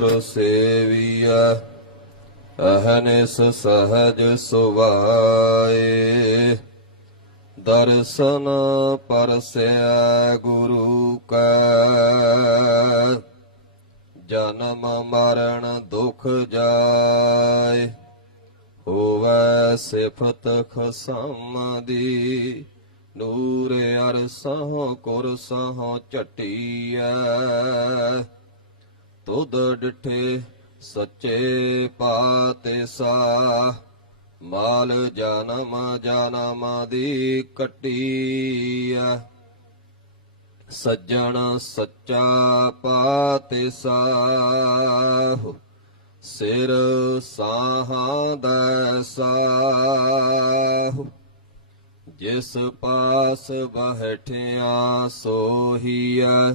ਗੁਰ ਸੇਵੀਐ ਅਹਨਿਸ ਸਹਜ ਸੁਭਾਏ। ਦਰਸ਼ਨ ਪਰਸੈ ਗੁਰੂ ਕੈ, ਜਨਮ ਮਰਨ ਦੁਖ ਜਾਏ। ਹੋਵੈ ਸਿਫਤ ਖਸਮ ਦੀ ਨੂਰ ਅਰਸਹੁ ਕੁਰਸਹੁ ਝਟੀਐ। ਤੁਧ ਡਿਠੇ ਸੱਚੇ ਪਾਤੇ ਸਾ ਮਾਲ ਜਨਮ ਜਨਮ ਦੀ ਕਟੀਐ। ਸੱਜਣ ਸੱਚਾ ਪਾਤੇ ਸਾਹੁ ਸਿਰ ਸਾਹਾਂ ਦਾ ਸਾਹੁ ਜਿਸ ਪਾਸ ਬਹਿਠਿਆ ਸੋਹੀਐ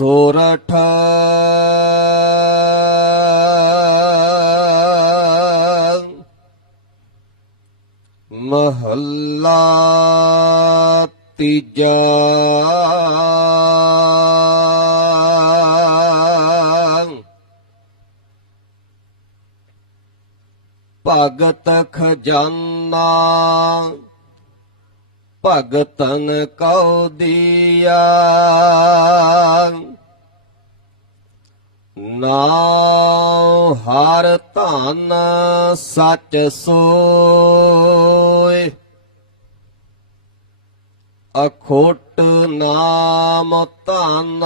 ਸੋਰਠ। ਮਹੱਲਾ ਤੀਜਾ। ਭਗਤ ਖਜ਼ਾਨਾ ਭਗਤਨ ਕਉ ਦੀਆ। ਨਾਉ ਹਰ ਧਨ ਸਚ ਸੋਏ। ਅਖੋਟ ਨਾਮ ਧਨ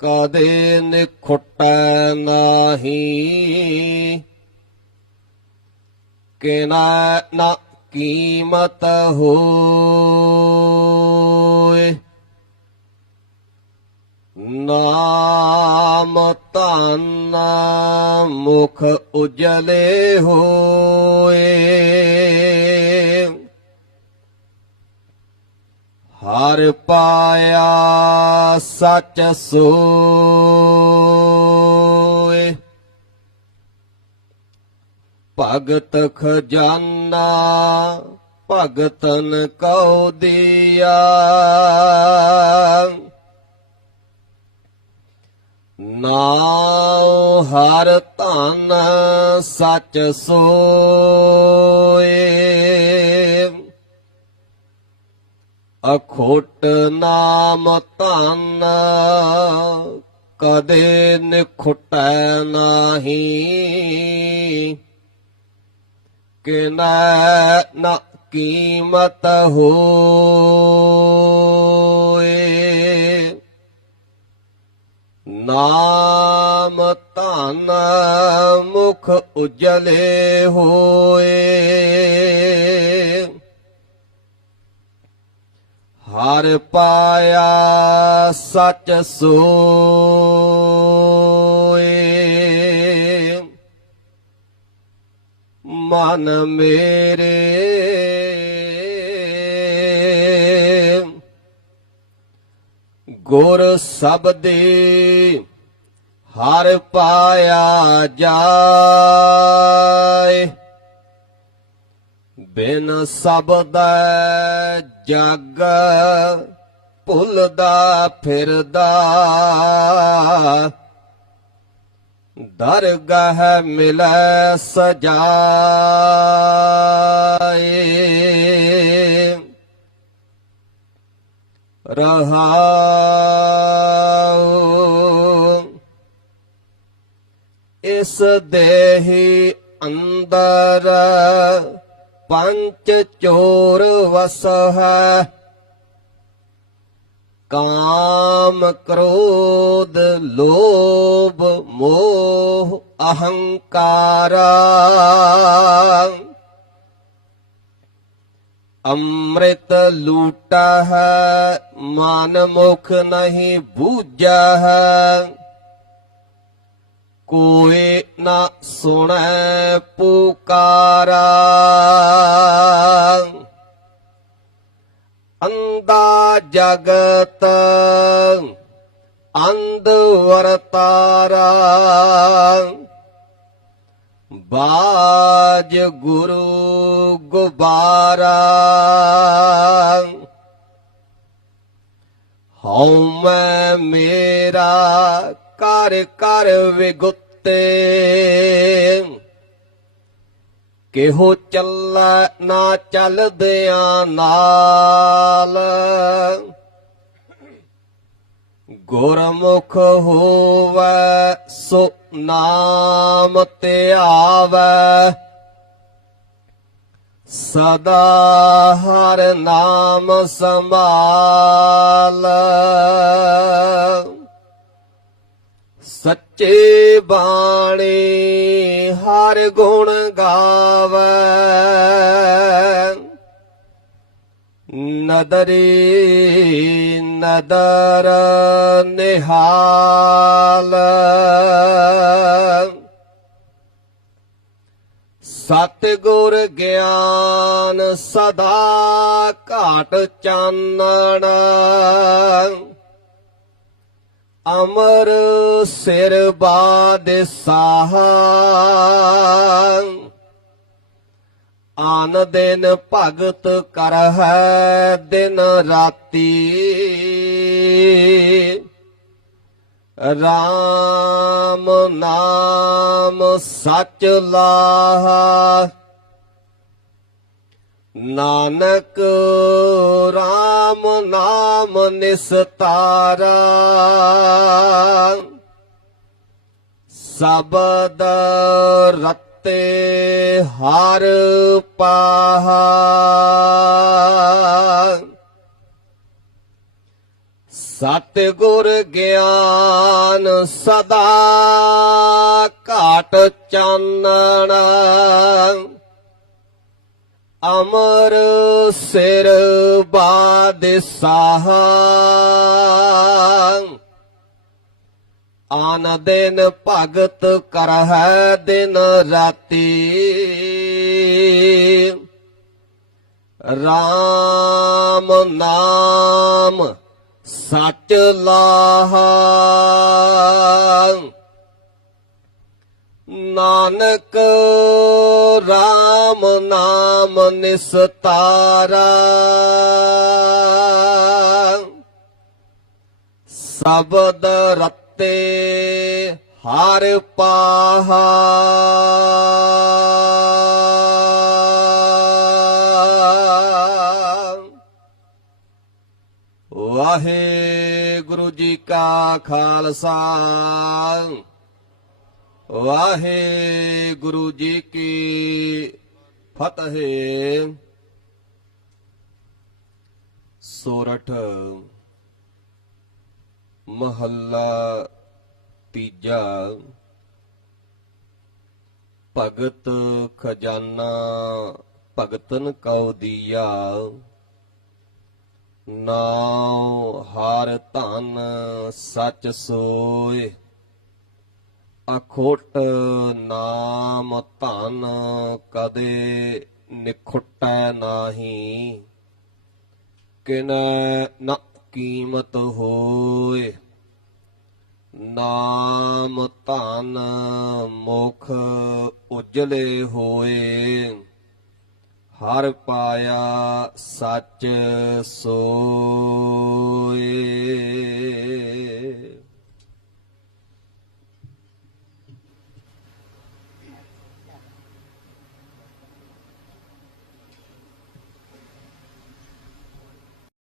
ਕਦੇ ਨਿਖੁਟੈ ਨਾਹੀ। ਕਿਨਾ ਨਾ ਕੀਮਤ ਹੋਏ। ਨਾਮ ਧਨ ਮੁਖ ਉਜਲੇ ਹੋਏ। ਹਰ ਪਾਇਆ ਸਚ ਸੋਏ। ਭਗਤ ਖਜ਼ਾਨਾ ਭਗਤਨ ਕਉ ਦਿਆ। ਨਾਉ ਹਰ ਧਨ ਸੱਚ ਸੋਏ। ਅਖੋਟ ਨਾਮ ਧਨ ਕਦੇ ਨਿਖੁਟੈ ਨਾਹੀ। ਕਿਨੈ ਨ ਕੀਮਤ ਹੋਏ। ਨਾਮ ਧਨ ਮੁਖ ਉਜਲੇ ਹੋਏ। ਹਰ ਪਾਇਆ ਸਚ ਸੋਏ। ਮਨ ਮੇਰੇ ਗੁਰ ਸਬਦੇ ਹਰ ਪਾਇਆ ਜਾਏ। ਬਿਨ ਸਬਦ ਜਗ ਭੁੱਲਦਾ ਫਿਰਦਾ। ਦਰਗਹ ਮਿਲੈ ਸਜਾਏ। ਰਹਾਉ। ਇਸ ਦੇਹੀ ਅੰਦਰ ਪੰਚ ਚੋਰ ਵਸ ਹੈ। ਕਾਮ ਕ੍ਰੋਧ ਲੋਭ ਮੋਹ ਅਹੰਕਾਰ। ਅੰਮ੍ਰਿਤ ਲੂਟਾ ਹੈ, ਮਨ ਮੁਖ ਨਹੀਂ ਬੂਝਾ ਹੈ। ਕੋਈ ਨਾ ਸੁਣੈ ਪੁਕਾਰਾ। ਅੰਦਾ ਜਗਤ, ਅੰਧ ਵਰਤਾਰਾ। ਬਾਜ ਗੁਰੂ ਗੁਬਾਰਾ। ਹਉ ਮੈਂ ਮੇਰਾ ਕਰ ਕਰ ਵਿਗੁੱਤੇ। ਕਿਹੋ ਚੱਲੈ ਨਾ ਚੱਲਦਿਆਂ ਨਾ ਗੁਰਮੁਖ ਹੋਵੈ ਸੋ ਨਾਮ ਧਿਆਵੈ ਸਦਾ ਹਰ ਨਾਮ ਸੰਭਾਲ। ਸੱਚੇ ਬਾਣੀ ਹਰ ਗੁਣ ਗਾਵੇ। ਨਦਰੀ ਨਦਰ ਨਿਹਾਲ ਸਤਿਗੁਰ ਗਿਆਨ ਸਦਾ ਘਾਟ ਚਾਨਣ ਅਮਰ ਸਿਰ ਬਾਦ ਸਾਹ ਆਨ ਦਿਨ ਭਗਤ ਕਰਹਿ ਦਿਨ ਰਾਤੀ। ਰਾਮ ਨਾਮ ਸਚ ਲਾਹਾ। ਨਾਨਕ ਰਾਮ ਨਾਮ ਨਿਸਤਾਰਾ। ਸਬਦ ਰਤੇ ਤੇ ਹਰ ਪਾਹਾ ਸਤਿਗੁਰ ਗਿਆਨ ਸਦਾ ਘਾਟ ਚਾਨਣਾ। ਅਮਰ ਸਿਰ ਬਾਦ ਸਾਹ। ਆਨ ਦਿਨ ਭਗਤ ਕਰਹਿ ਦਿਨ ਰਾਤੀ। ਰਾਮ ਨਾਮ ਸਚ ਲਾਹਾ। ਨਾਨਕ RAM ਨਾਮ ਨਿਸਤਾਰਾ। ਸਬਦ ਰਤੇ ਤੇ ਹਰ ਪਾਹਾ। ਵਾਹਿਗੁਰੂ ਜੀ ਕਾ ਖਾਲਸਾ। ਵਾਹਿਗੁਰੂ ਜੀ ਕੀ ਫਤਿਹ। ਸੋਰਠ ਮਹੱਲਾ ਤੀਜਾ। ਭਗਤ ਖਜ਼ਾਨਾ ਭਗਤਨ ਕਉ ਦੀਆ। ਨਾਉ ਹਰ ਧਨ ਸਚ ਸੋਏ। ਅਖੋਟ ਨਾਮ ਧਨ ਕਦੇ ਨਿਖੁਟੈ ਨਾਹੀ। ਕਿਨ ਨ ਕੀਮਤ ਹੋਏ। ਨਾਮ ਧਨ ਮੁਖ ਉਜਲੇ ਹੋਏ। ਹਰ ਪਾਇਆ ਸੱਚ ਸੋਏ।